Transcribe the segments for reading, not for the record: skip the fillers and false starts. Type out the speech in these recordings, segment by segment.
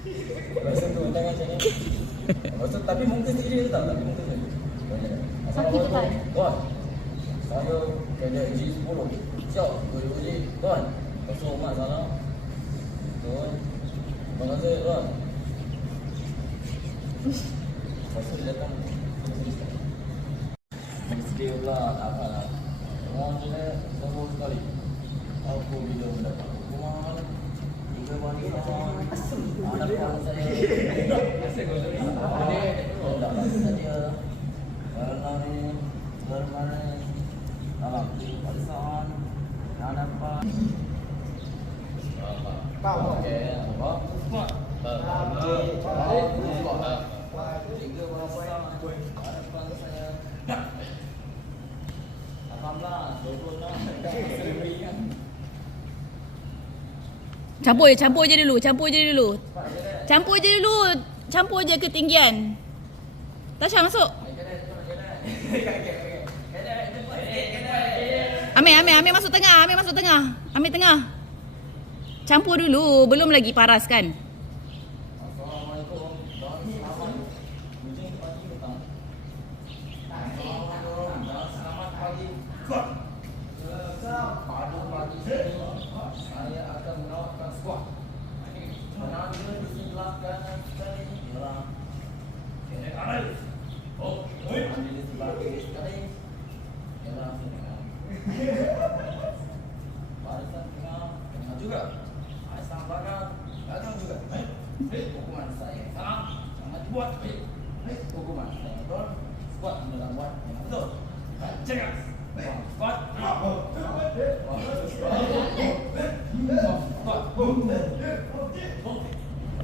Biasa tu jangan macam ni. Maksud tapi muka sendiri tu tak, tapi muka sendiri. Sakit tak? Tuan. Saya kerja G10. Siap, boleh tuan. Kosong mak salah. Tuan. Terima kasih tuan. Pasal dia datang. Mesti pula tak apa lah. Orang tu ni semua sekali. Aku bila mendapat hukuman. Tiga wanita. Anak anak saya. Asyik kau tu ni. Tak rasa dia. Kerana ni bermain dalam warisan dan apa? Okey, apa? Tiga warisan harapan saya. 18, 26. Campur je dulu. Campur je ketinggian. Tasha masuk. Amir masuk tengah. Amir tengah. Campur dulu, belum lagi paras kan? Assalamualaikum dan selamat kucing pagi petang. Assalamualaikum dan selamat pagi. Pada pagi ini saya akan menawarkan squat. Tenaga di sebelah kanan sekali ialah kiri kanan. Tenaga di sebelah kiri sekali ialah kiri kanan. Barisan tengah juga. Barisan belakang juga. Hukuman saya salah, jangan dibuat. Hukuman saya betul, squat jangan buat yang betul. Cekak. Squat.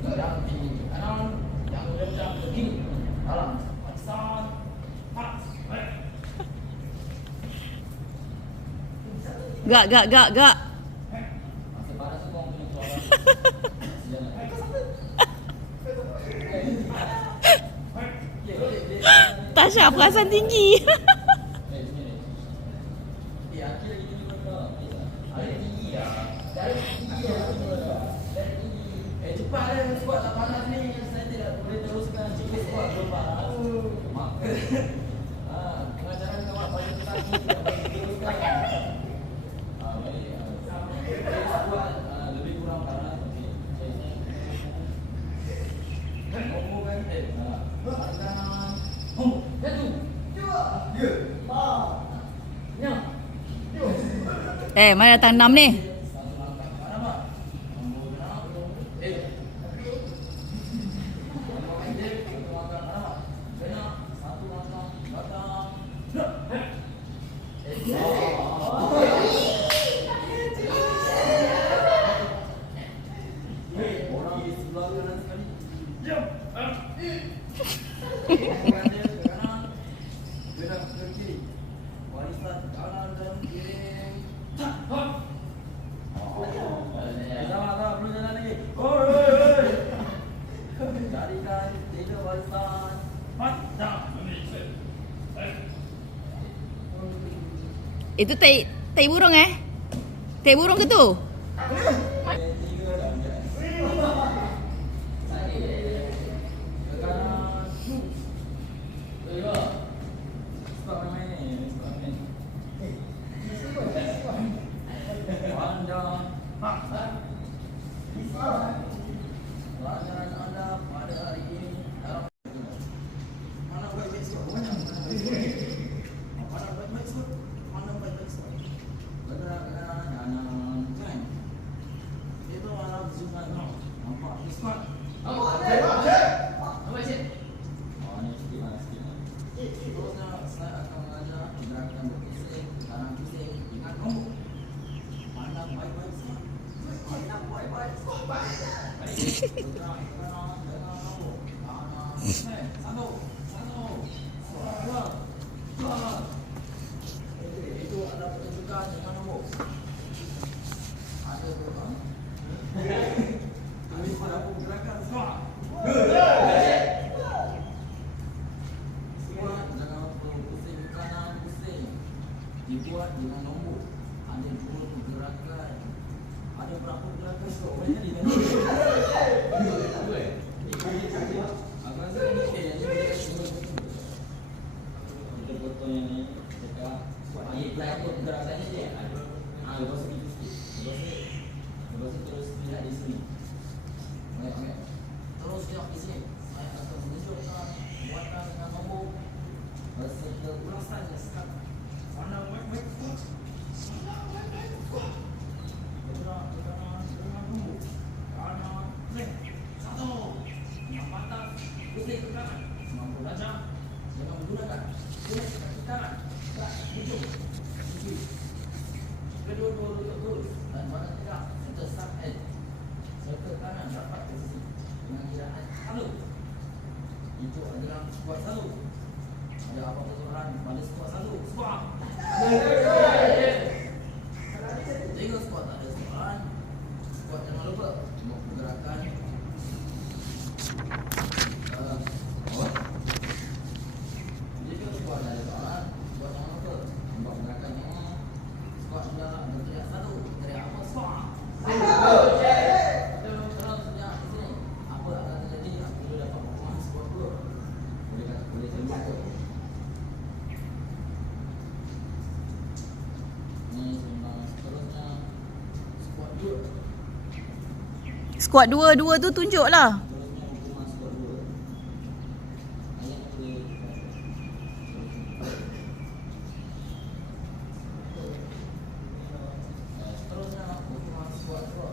Yang di kanan, yang rendah ke kiri. Dalam barisan paras. Gak. Masih paras tu kau punya suara. Tasha perasan tinggi. Cepat lah squat tak panas ni. Saya tidak boleh teruskan jika squat belum panas. Pengajaran kawan pada petang ni tidak boleh diteruskan. Squat lebih kurang panas. Ngomongkan kita. Satu. Dua. Mana datang 6 ni? Orang di sebelah kanan sekali. Gerak ke kiri. Warisan kanan dan kiri. Salah, belum jalan lagi. Oi. Carikan tiga warisan. Itu tai burung Tai burung ke tu? Tiga dah. Ke kanan. Tiga. Stop main ni. Pandang. Pelajaran anda pada hari ini adalah mana baik-baik skor? Mana baik-baik skor? Mana baik-baik skor? Bergerak ke kanan, jangan. Itu adalah zona nampak skor. Nampak cik? Ni sikit lah. Terusnya saya akan mengajar gerakan berpusing, kanan pusing dengan nombor. Pandang baik-baik skor. Pandang baik-baik skor. Bergerak ke kanan dengan nombor. Kanan, satu. Dua. Itu ada pertunjukan dengan nombor. Ada berapa? Kami pada gerakan skor. Skor jangan pusing kanan pusing. Dibuat dengan nombor. Ada dua gerakan. Ada berapa gerakan skor? Banyak ni. pusing ke kanan. Semampu lancar. Jangan menggunakan. Tulis kaki kanan. Gerak hujung. Kiri. Kedua-dua lutut lurus. Dan badan tegak. Center start end. Circle kanan dapat posisi. Dengan kiraan selalu. Itu adalah squat selalu. Ada apa-apa soalan pada squat selalu. Squat. Jika squat tak ada soalan, squat jangan lupa buat pergerakan. Jika squat tak ada soalan, squat jangan lupa buat pergerakan yang squat sudah berteriak satu. Berteriak apa? Squat. Terus sejak di sini, apa akan terjadi apabila dapat performa squat dua? Boleh terima ke? Ni seterusnya squat dua. Squat dua tu tunjuklah. Seterusnya hukuman squat dua. Ayat boleh. Seterusnya hukuman squat dua.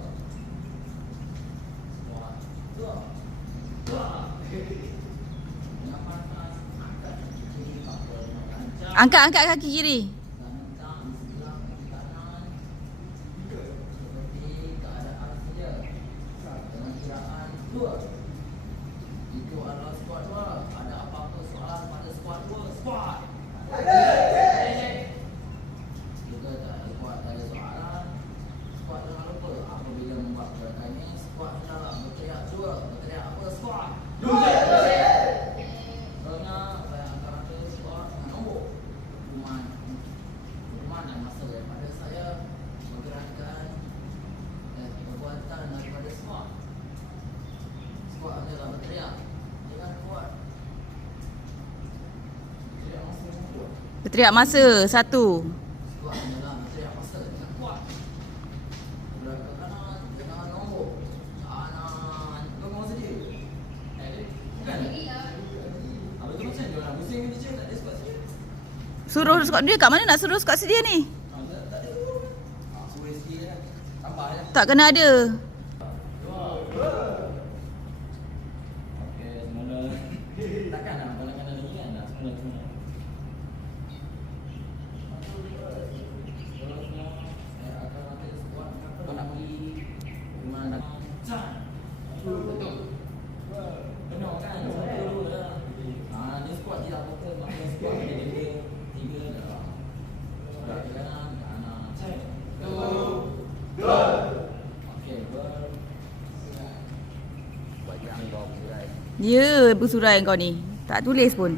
Squat dua. Dengan panas angkat kiri kaki lancar. Angkat kaki kiri. Dan hentak di sebelah kaki kanan. Seperti keadaan sedia. Dengan kiraan 2. Itu adalah squat 2. Ada apa-apa soalan pada squat 2? Squat. Jika tak ada squat, tak ada soalan. Squat jangan lupa apabila membuat gerakan ini, squat hendaklah berteriak 2. Berteriak apa? Squat. Sebenarnya saya akan ada squat dengan nombor. Hukuman dan masa daripada saya menggerakkan perbuatan daripada squat. Squat adalah berteriak. Jangan kuat. Berteriak masa yang kedua. Berteriak masa 1. Squat adalah berteriak masa dengan kuat. Berat ke kanan dengan nombor. Kanan. Kau mau sedih? Bukan? Habis tu macam dia orang pusing ni je. Tak ada squat sedih. Suruh squat dia kat mana nak suruh squat sedia ni? Tak ada. Suruh sikit je. Tambah je. Tak kena ada. Okey, semula. Takkan nak kalau kena ni kan dah semula. Seterusnya saya akan latih squat. Kau nak pergi rumah nak betul. Penuh kan? Satu dulu dah. Ni squat tidak betul. Maksudnya squat ada 3 dah. Berat ke kanan, kanan. Okey, Ya, bersurai kau ni. Tak tulis pun.